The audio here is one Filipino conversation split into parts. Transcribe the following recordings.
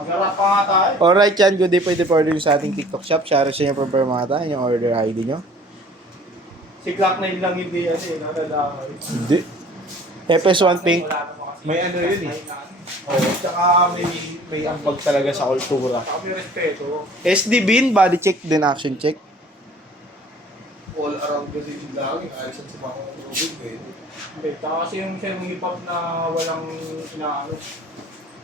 Mag-rap pa nga tayo. Alright yan, good day, pwede pa order sa ating TikTok shop. Share sa inyo from Permata, yung order ID nyo. Si Clock 9 lang hindi yan eh, nadadamay. Hindi. FS1 Pink. May ano yun eh. Oh, tsaka may ambag talaga sa kultura. Saka may respeto. SD Bin, body check, then action check. All around kasi yung lagi, ayos at sumako ng tubig eh. Hindi, saka kasi yung hip hop na walang inaano.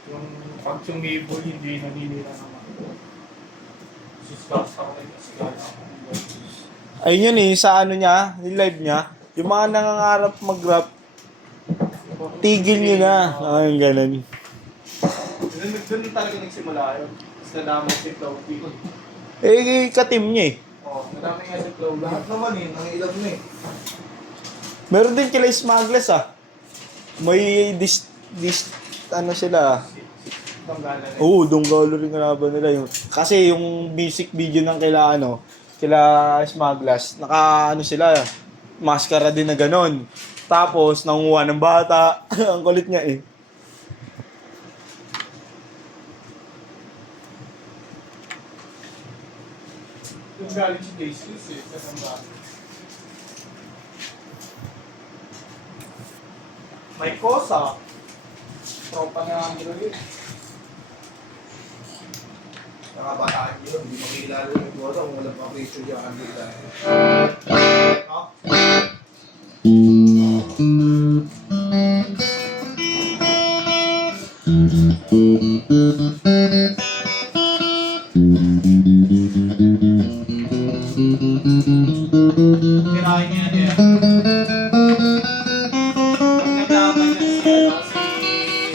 Yung pag sumibol, hindi naninira naman. Suskas ako kayo kasi Ayun yun eh, sa ano niya, yung live niya, yung mga nangangarap mag-rap, tigil nyo na. Ayun, ganun. Doon talaga nagsimula yun. Tapos nadamay si Cloudy. Eh, katim niya eh. Oo, nadamay nga si Cloudy. Lahat naman eh, nangilag na eh. Meron din kila Smuggles ah. May ano sila. Tanggala rin. Oo, Donggalo rin kalaban nila. Kasi yung music video ng kila Smuggles, naka ano sila, maskara din na ganon. Tapos, nanguha ng bata. Ang kulit niya eh. Yung galing si Jesus eh, sa Tanggala. May kosa. Tropa na ang yun. Nakabataan yun, hindi makilala yung ito kung walang pa-picture yung kanila. Kirahin niya niya. Pag naglaban niya si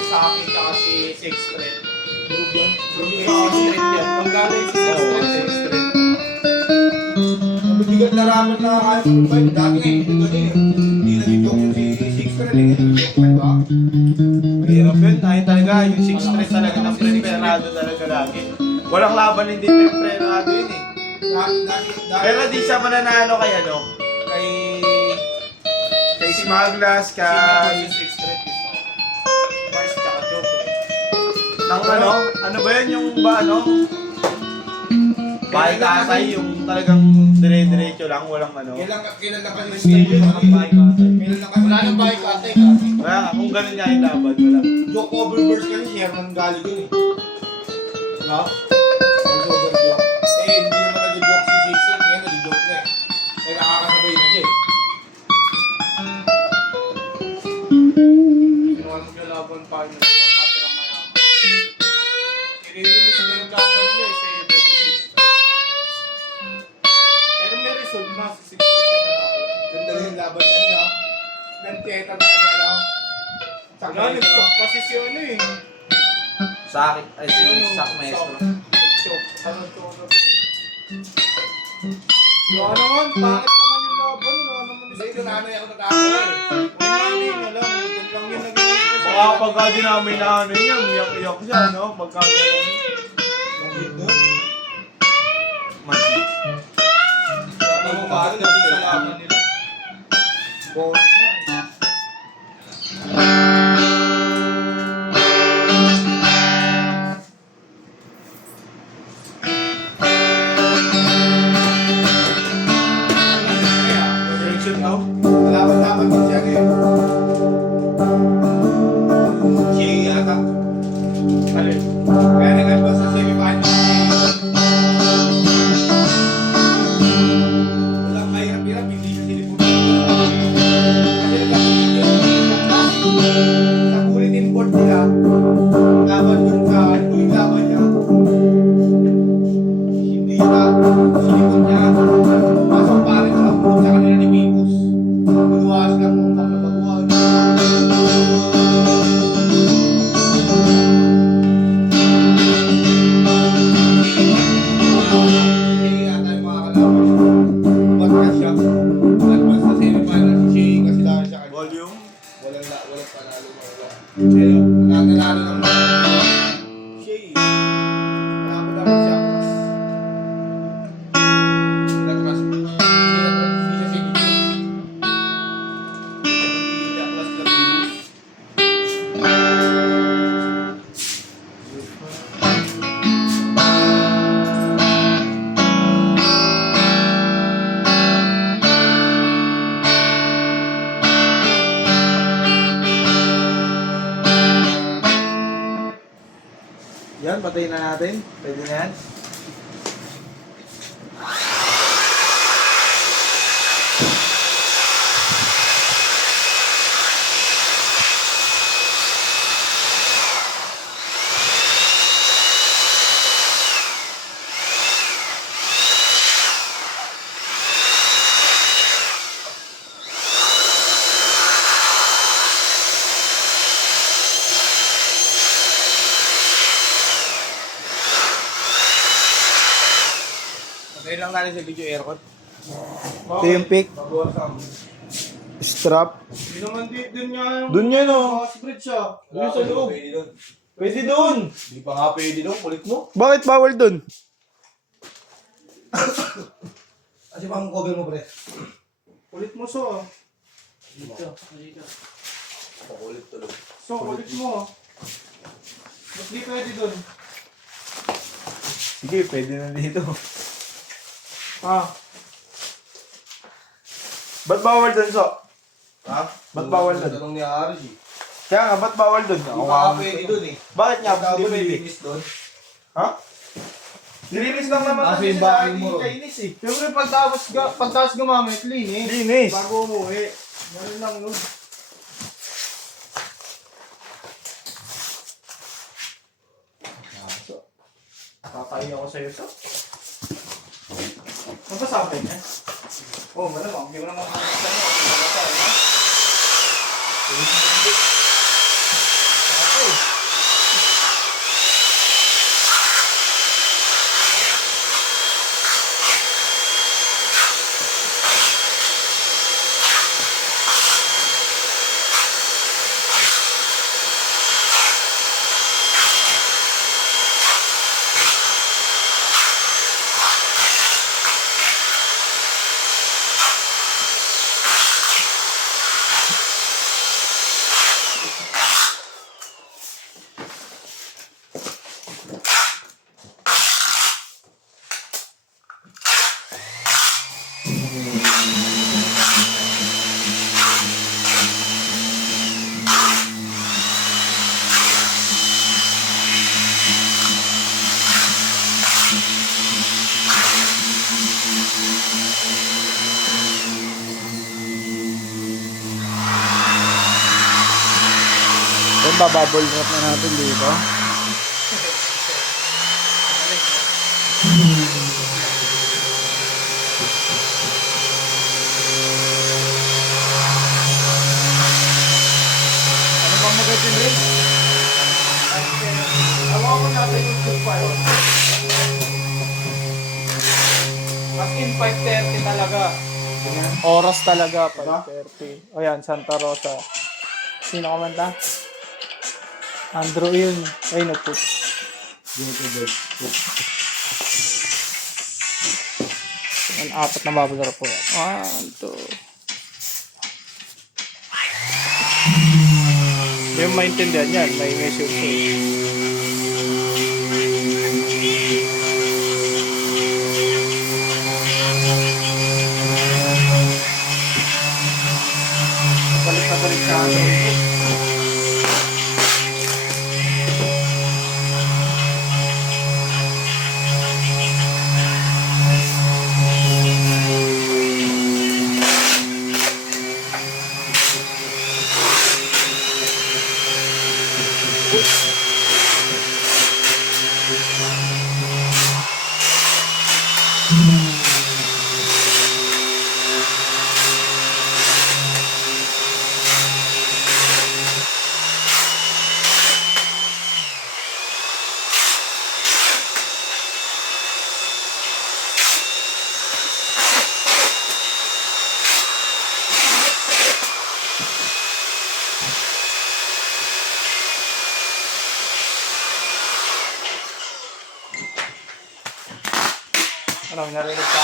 Saki tsaka si Six Thread. Group yan. Yung Six Thread yan. Pag galing si Six Thread. Mabibigat na ramen na kahit yung fight. Dati nga hindi ganun eh. Hindi nag-joke yung si Sixter eh. Nag-joke pa ba? Mahirap yun. Ay talaga, yung 6-3 talaga ng preparado talaga lagi. Walang laban hindi preparado yun eh. Pero di siya mananalo kay ano? Kay Smuggles, kay... Si Six Thread is Mars tsaka Joke. Nang ano ba yun yung bahay kasay, yung talagang dire-diretso lang, walang ano. Kailan kasi Style yun, ang bahay kasay. Kailan kasi Wala nang bahay kasay. Kaya kung ganun nga yung laban, wala. Joke overburst kasi si Herman Galig yun eh. No? Joke overjoke. Eh, hindi naman nag-joke si Sixer. Ngayon nag-joke na eh. Kaya nakakasabay na siya eh. Kinuha mo yung laban pa yun. Matirang mayaman. I-release na yung laban nila eh. Sa Ever si Six Thread. Pero may result na si Six Thread na nakakala. Ganda rin yung laban niya no? Nantiyeta na kanya no? Wala, nag-shock kasi si ano eh. Sa akin, ay si Sak Maestro. Nag-shock. Ano to? Wala naman, pangit naman yung laban. Wala naman Kasi ito nanay ako natakaw eh. May nanay na lang. Doon lang yung nag-iisip ko Baka pagka di namin na ano niya, umiyak-iyak siya, no? Pagka ganyan. Langit no? Magic. Ano mo bakit kasi sa laban nila? Boring yan. Direction, no? Laban-laban din siya eh. Siya yata. Alin? Kaya nag-advance sa semi-final. Walang mahirap-hirap, hindi siya sinipunan. Kasi nagkakita sa bulletin board nila, laban dun sa huling laban niya. Hindi siya sinipon niya. Pasok pa rin nakapunod sa kanila ni Mimus. Maluwas lang kung nabaguhan. Yan, patayin na natin. Pwede na yan. Patayin lang natin sa video aircon. Ito yung pick. Strap. Hindi naman dun nga yung... Dun yan oh. spread siya. Dun sa loob. Pwede doon. Pwede dun. Hindi pa nga pwede doon. Kulit mo. Bakit bawal dun? Kasi pang cover mo, pre. Kulit mo so. Pakulit tuloy. So, kulit mo. Ba't di pwede dun? Sige, pwede na dito. Ah, Ba't bawal dun, So? Ha? Ba't bawal doon? Tanong ni RG. Kaya nga, ba't bawal dun? Hindi pa nga pwede doon eh. Bakit nga? Dapat Hindi pwede. linis doon. Ha? Nilinis lang naman Kasi kasi yung sila vacuum mo. hindi kainis eh. siyempre pagtapos gumamit, linis. Linis. Bago umuwi. Ganun lang yun. Kakain ako sa'yo to. Magkasabay niya? Oo, malamang. Hindi ko naman makakasama ako. Magkasabay niya. Then, bababol wrap na natin dito. Ano bang magandang rin? Awa ko natin yung good file. As in 5:30 talaga. Oras talaga, 5:30. O yan, Santa Rosa. Sino kumanta? Andrew yun. Ay, nagput. Yan, 4 na babadara po yan. 1, 2. Yung maintindihan yan, may measure po. Balik na balik sa akin. Ano, narinig ka?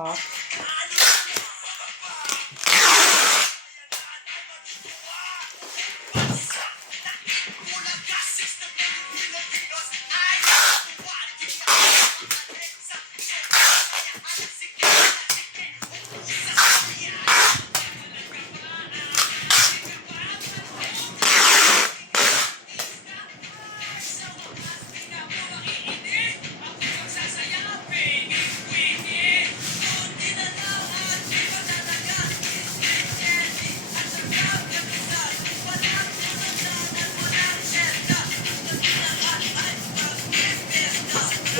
Ha?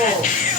Oh.